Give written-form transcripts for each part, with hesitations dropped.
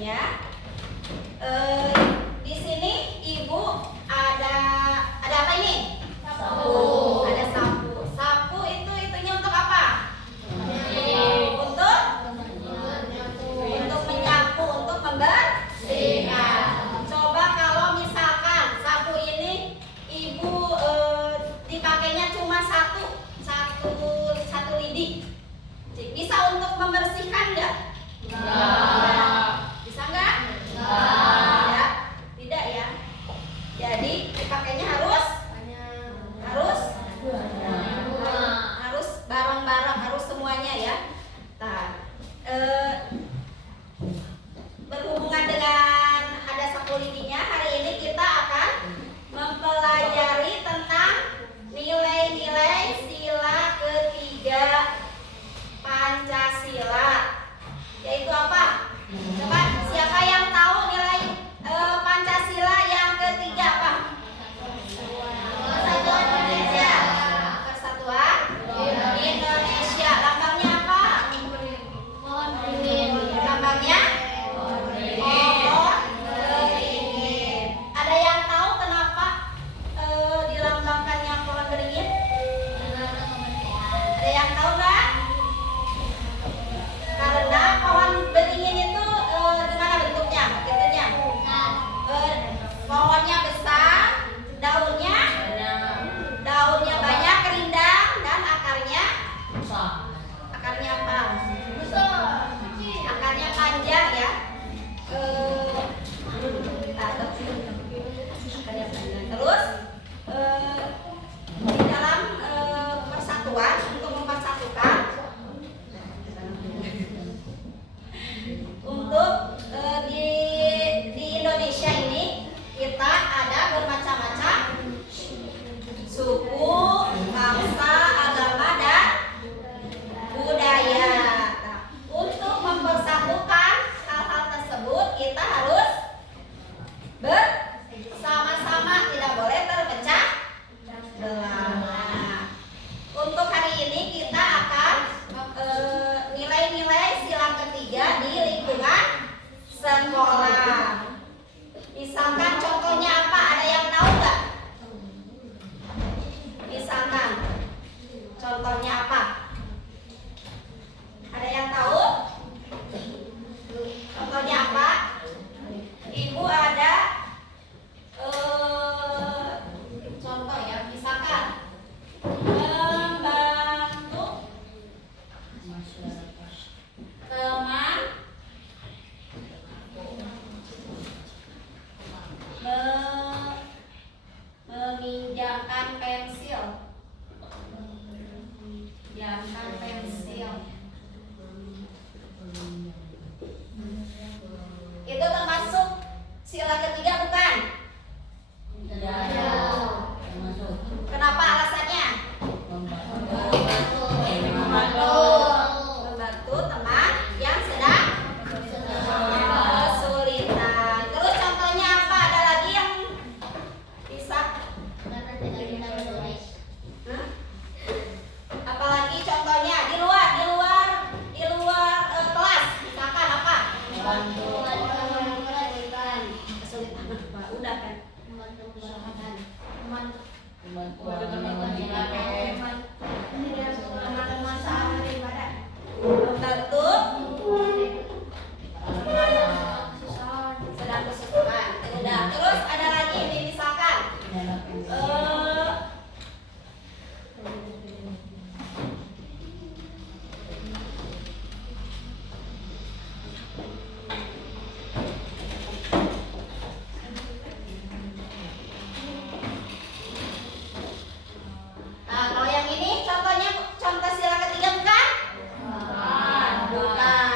ya. Di sini Ibu ada apa ini? Sapu. Ada sapu. Sapu itu itunya untuk apa? Untuk menyapu, untuk membersihkan. Coba kalau misalkan sapu ini Ibu dipakainya cuma satu lidi, bisa untuk membersihkan nggak? Bisa nggak? Tidak ya. Jadi dipakainya harus bareng-bareng, harus semuanya ya. Nah, berhubungan dengan ada sapu lidinya, hari ini kita akan mempelajari tentang nilai-nilai sila ketiga Pancasila, yaitu apa? Coba siapa yang tahu nilai Pancasila yang ketiga apa? Persatuan Indonesia. Persatuan Indonesia. Lambangnya apa? Lambangnya pohon beringin. Ada yang tahu kenapa dilambangkannya pohon beringin? Ada yang tahu nggak? Karena pohon beringin itu gimana bentuknya? Bentuknya pohonnya besar, daunnya banyak, rindang, dan akarnya apa? Akarnya panjang ya. Terus di dalam persatuan, untuk mempersatukan, untuk di Indonesia ini kita ada bermacam-macam suku, bangsa, agama, dan budaya. Nah, untuk mempersatukan hal-hal tersebut kita harus bersama-sama, tidak boleh terpecah belah. Nah, untuk hari ini kita akan nilai-nilai sila ketiga di lingkungan sekolah. Misalkan contohnya apa? Ada yang tahu nggak? Misalkan contohnya apa? Ada yang tahu? Contohnya apa? Ibu ada contoh ya, misalkan membantu teman meminjamkan pensil. Itu termasuk sila ketiga bukan? Kenapa alasannya? Membantu teman yang sedang kesulitan. Terus contohnya apa? Ada lagi yang bisa? Apalagi contohnya di luar kelas, misalkan apa? Kesulitan apa? Udah kan? Membantu sedang kesulitan. Udah. Terus ada lagi ini, misalkan nah, kalau yang ini contohnya, contoh sila ketiga bukan? Bukan.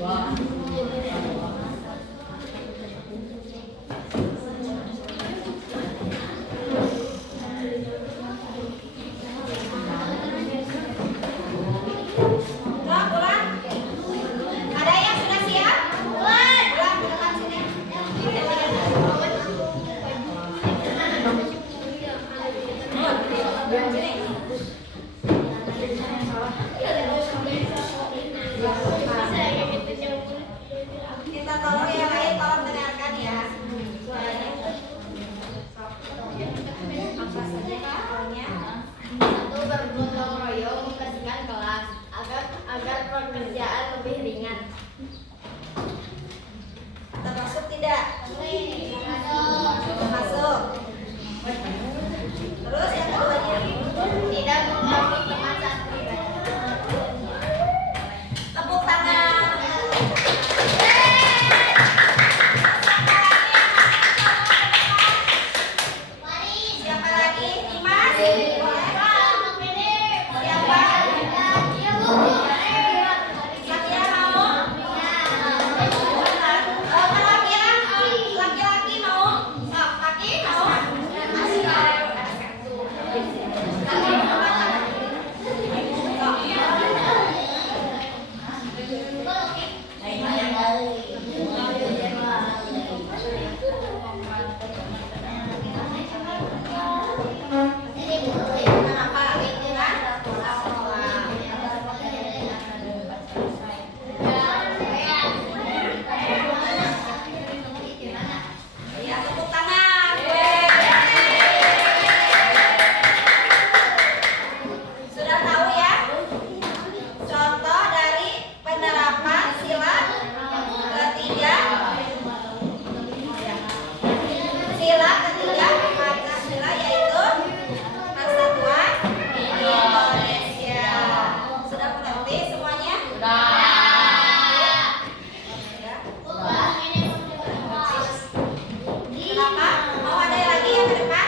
Pulang. Ada yang sudah siap? Pulang ke depan sini. Kita tolong yang lain, tolong dengarkan ya. Apa saja soalnya? Satu, bergotong royong membersihkan kelas agar pekerjaan lebih ringan. Termasuk tidak? Masuk. Terus yang keduanya? Tidak mengganggu teman saat beribadah. Tepuk tangan. Siapa lagi? Dimas? Siapa? Sakira mau? Laki-laki mau? Laki mau? Kenapa? Ya, tepuk tangan. Sudah tahu ya? Contoh dari penerapan sila ketiga. Sila ketiga Pancasila yaitu Persatuan Indonesia. Sudah mengerti semuanya? Sudah. Kenapa? Mau ada lagi yang ke depan?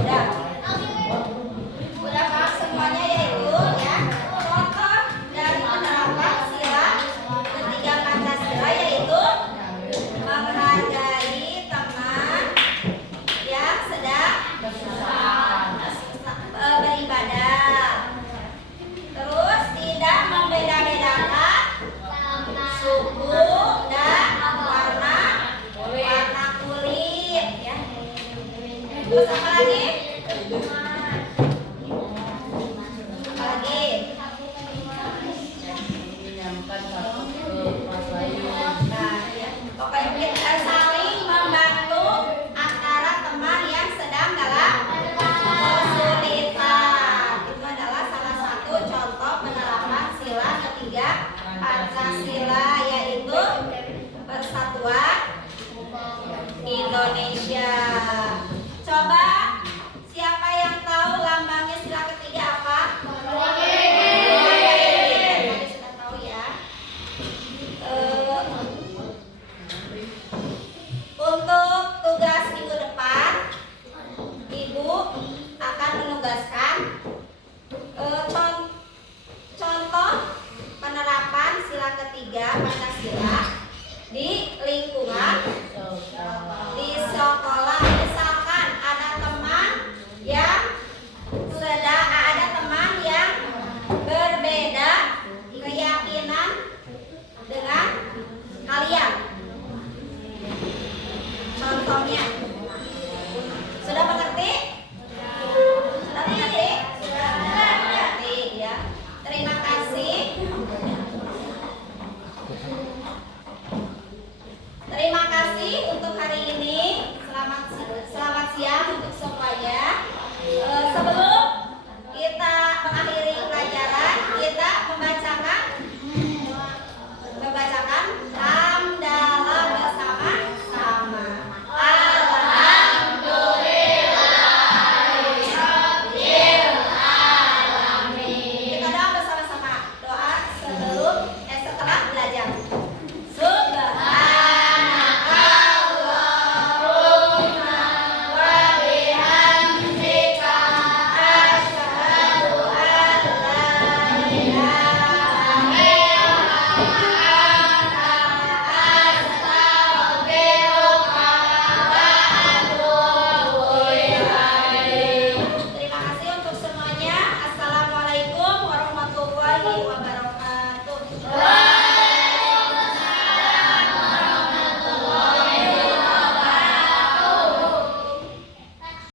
Ya udah paham semuanya yaitu ya contoh dari penerapan sila ketiga Pancasila yaitu menghargai teman yang sedang beribadah, terus tidak membeda-bedakan suku dan warna kulit ya. Terus apa lagi? Nah, ya. Pokoknya kita